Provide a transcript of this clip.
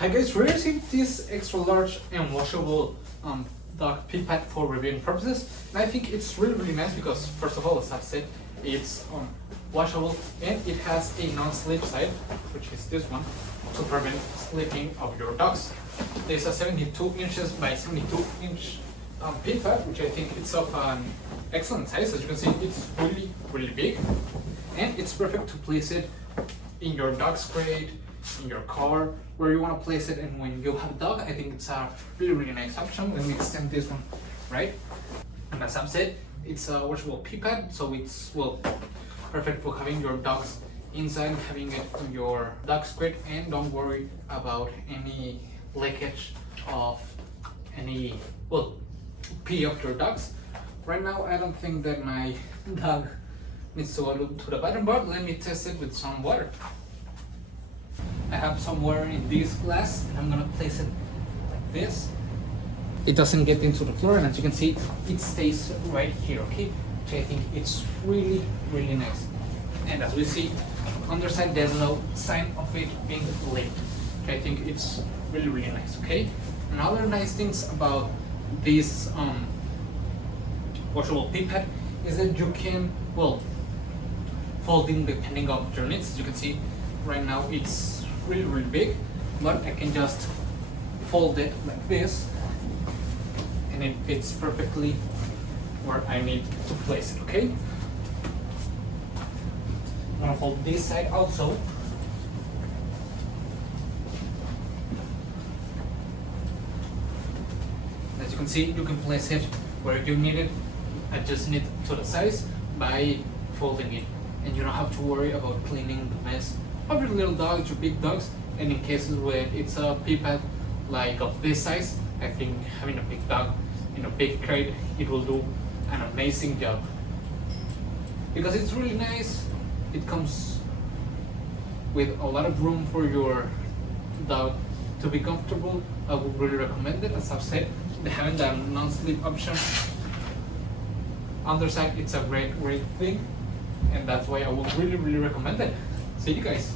Hi guys, we received this extra large and washable dog pee pad for reviewing purposes, and I think it's really nice because first of all, as I've said, it's washable and it has a non-slip side, which is this one, to prevent slipping of your dogs. There's a 72 inches by 72 inch pee pad, which I think it's of an excellent size. As you can see, it's really big, and it's perfect to place it in your dog's crate, in your car, where you want to place it. And when you have a dog, I think it's a really nice option. Let me extend this one, right? And as I've said, it's a washable pee pad, so it's, well, perfect for having your dogs inside, having it in your dog's crate, and don't worry about any leakage of any, well, pee of your dogs. Right now, I don't think that my dog needs to go to the bathroom, but let me test it with some water. I have some water in this glass, and I'm gonna place it like this. It doesn't get into the floor, and as you can see, it stays right here, okay? So I think it's really nice. And as we see, underside, there's no sign of it being leaked. So I think it's really nice, okay? And other nice things about this washable pee pad is that you can, well, folding depending on your needs. As you can see, right now it's really big, but I can just fold it like this, and it fits perfectly where I need to place it, okay? I'm gonna fold this side also. As you can see, you can place it where you need it, adjusting it to the size by folding it, and you don't have to worry about cleaning the mess of your little dogs, your big dogs. And in cases where it's a pee pad like of this size, I think having a big dog in a big crate, it will do an amazing job, because it's really nice. It comes with a lot of room for your dog to be comfortable. I would really recommend it. As I've said, they having the non-slip option underside, it's a great thing, and that's why I would really recommend it. See you guys.